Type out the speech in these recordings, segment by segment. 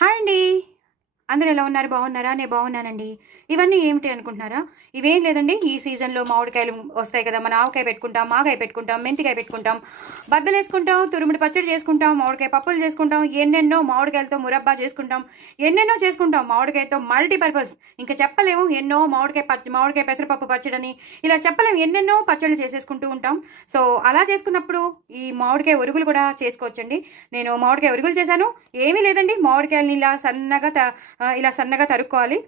Hi అండి. అందరూ ఎలా ఉన్నారు? బాగున్నారా? నేను బాగున్నానండి. ఇవన్నీ ఏమిటి అనుకుంటున్నారా? ఇవేం లేదండి, ఈ సీజన్‌లో మామిడికాయలు వస్తాయి కదా! మనం ఆవకాయ పెట్టుకుంటాం, మాగాయ పెట్టుకుంటాం, మెంతికాయ పెట్టుకుంటాం, బద్దలేసుకుంటాం, తురుముడు పచ్చడి చేసుకుంటాం, మామిడికాయ పప్పులు చేసుకుంటాం, ఎన్నెన్నో మామిడికాయలతో మురబ్బా చేసుకుంటాం, ఎన్నెన్నో చేసుకుంటాం. మామిడికాయతో మల్టీపర్పస్ ఇంకా చెప్పలేము. ఎన్నో మామిడికాయ పెసరపప్పు పచ్చడని ఇలా చెప్పలేము. ఎన్నెన్నో పచ్చళ్ళు చేసేసుకుంటూ ఉంటాం. సో, అలా చేసుకున్నప్పుడు ఈ మామిడికాయ ఒరుగులు కూడా చేసుకోవచ్చండి. నేను మామిడికాయ ఒరుగులు చేశాను. ఏమీ లేదండి, మామిడికాయలని ఇలా సన్నగా తరుక్కోవాలి.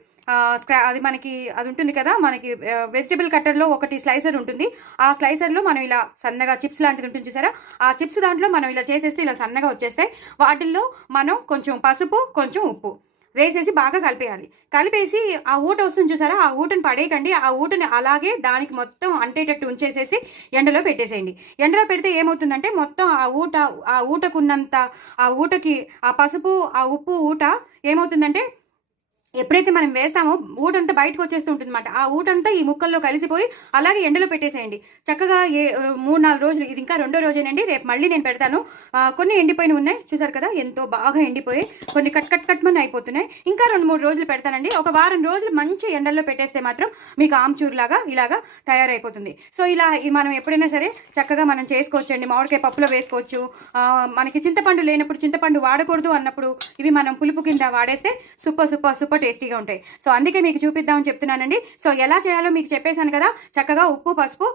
అది మనకి అది ఉంటుంది కదా, మనకి వెజిటబుల్ కట్టర్లో ఒకటి స్లైసర్ ఉంటుంది. ఆ స్లైసర్లో మనం ఇలా సన్నగా చిప్స్ లాంటిది ఉంటుంది చూసారా, ఆ చిప్స్ దాంట్లో మనం ఇలా చేసేస్తే ఇలా సన్నగా వచ్చేస్తాయి. వాటిల్లో మనం కొంచెం పసుపు, కొంచెం ఉప్పు వేసేసి బాగా కలిపేయాలి. కలిపేసి ఆ ఊట వస్తుంది చూసారా, ఆ ఊటను పడేయకండి. ఆ ఊటని అలాగే దానికి మొత్తం అంటేటట్టు ఉంచేసేసి ఎండలో పెట్టేసేయండి. ఎండలో పెడితే ఏమవుతుందంటే మొత్తం ఆ ఊటకున్నంత ఆ ఊటకి ఆ పసుపు, ఆ ఉప్పు ఊట ఏమవుతుందంటే ఎప్పుడైతే మనం వేస్తామో ఊటంతా బయటకు వచ్చేస్తూ ఉంటుంది అనమాట. ఆ ఊటంతా ఈ ముక్కల్లో కలిసిపోయి అలాగే ఎండలో పెట్టేసేయండి. చక్కగా 3-4 రోజులు, ఇది ఇంకా రెండో రోజేనండి, రేపు మళ్ళీ నేను పెడతాను. కొన్ని ఎండిపోయిన ఉన్నాయి చూసారు కదా, ఎంతో బాగా ఎండిపోయి కొన్ని కట్ అయిపోతున్నాయి. ఇంకా 2-3 రోజులు పెడతానండి. ఒక వారం రోజులు మంచి ఎండల్లో పెట్టేస్తే మాత్రం మీకు ఆమ్చూర్ లాగా ఇలాగా తయారైపోతుంది. సో ఇలా మనం ఎప్పుడైనా సరే చక్కగా మనం చేసుకోవచ్చండి. మామిడికాయ పప్పులో వేసుకోవచ్చు. మనకి చింతపండు లేనప్పుడు, చింతపండు వాడకూడదు అన్నప్పుడు ఇవి మనం పులుపు కింద వాడేస్తే సూపర్ టేస్టీగా ఉంటాయి. సో అందుకే మీకు చూపిద్దామని చెప్తున్నానండి. సో ఎలా చేయాలో మీకు చెప్పేశాను కదా. చక్కగా ఉప్పు, పసుపు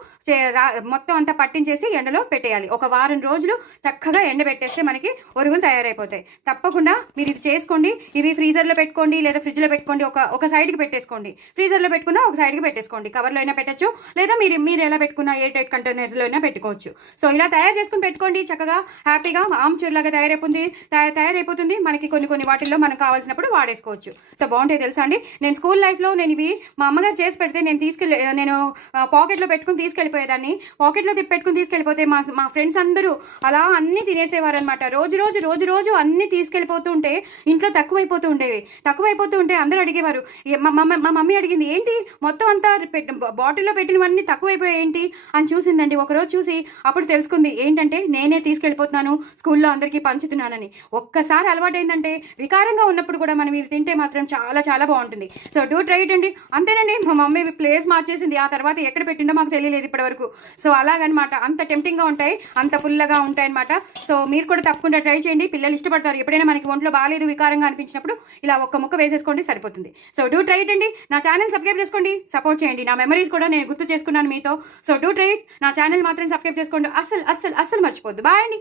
మొత్తం అంతా పట్టించేసి ఎండలో పెట్టేయాలి. ఒక వారం రోజులు చక్కగా ఎండబెట్టేస్తే మనకి ఒరుగులు తయారైపోతాయి. తప్పకుండా మీరు ఇది చేసుకోండి. ఇవి ఫ్రీజర్లో పెట్టుకోండి లేదా ఫ్రిడ్జ్లో పెట్టుకోండి. ఒక సైడ్కి పెట్టేసుకోండి. ఫ్రీజర్లో పెట్టుకున్నా ఒక సైడ్కి పెట్టేసుకోండి. కవర్లో అయినా పెట్టచ్చు, లేదా మీరు ఎలా పెట్టుకున్నా ఎయిర్ టైట్ కంటైనర్స్లో అయినా పెట్టుకోవచ్చు. సో ఇలా తయారు చేసుకుని పెట్టుకోండి. చక్కగా హ్యాపీగా ఆమ్చూర్ లాగా తయారైపోతుంది. మనకి కొన్ని వాటిల్లో మనకు కావాల్సినప్పుడు వాడేసుకోవచ్చు. సో బాగుంటాయి తెలుసా అండి. నేను స్కూల్ లైఫ్లో ఇవి మా అమ్మగారు చేసి పెడితే నేను పాకెట్లో పెట్టుకుని తీసుకెళ్ళిపోయేదాన్ని. పాకెట్లో పెట్టుకుని తీసుకెళ్ళిపోతే మా ఫ్రెండ్స్ అందరూ అలా అన్నీ తినేసేవారు అనమాట. రోజు అన్నీ తీసుకెళ్ళిపోతూ ఉంటే ఇంట్లో తక్కువైపోతూ ఉంటే అందరూ అడిగేవారు. మా మమ్మీ అడిగింది, ఏంటి మొత్తం అంతా బాటిల్లో పెట్టినవన్నీ తక్కువైపోయాయి ఏంటి అని చూసిందండి. ఒకరోజు చూసి అప్పుడు తెలుసుకుంది ఏంటంటే నేనే తీసుకెళ్ళిపోతున్నాను, స్కూల్లో అందరికీ పంచుతున్నానని. ఒక్కసారి అలవాటైందంటే వికారంగా ఉన్నప్పుడు కూడా మనం ఇది తింటే మాత్రం చాలా బాగుంటుంది. సో డూ ట్రై ఇట్ అండి. అంతేనండి, మా మమ్మీ ప్లేస్ మార్చేసింది. ఆ తర్వాత ఎక్కడ పెట్టిందో మాకు తెలియలేదు ఇప్పటి వరకు. సో అలాగనమాట, అంత టెంప్టింగ్గా ఉంటాయి, అంత ఫుల్గా ఉంటాయి అనమాట. సో మీరు కూడా తప్పకుండా ట్రై చేయండి. పిల్లలు ఇష్టపడతారు. ఎప్పుడైనా మనకి ఒంట్లో బాగాలేదు, వికారంగా అనిపించినప్పుడు ఇలా ఒక్క ముక్క వేసేసుకోండి, సరిపోతుంది. సో డూ ట్రై ఇట్ అండి. నా ఛానల్ సబ్స్క్రైబ్ చేసుకోండి, సపోర్ట్ చేయండి. నా మెమరీస్ కూడా నేను గుర్తు చేసుకున్నాను మీతో. So do try it. నా ఛానల్ మాత్రం సబ్స్క్రైబ్ చేసుకోండి. అస్సలు మర్చిపోద్దు. బాయ్ అండి.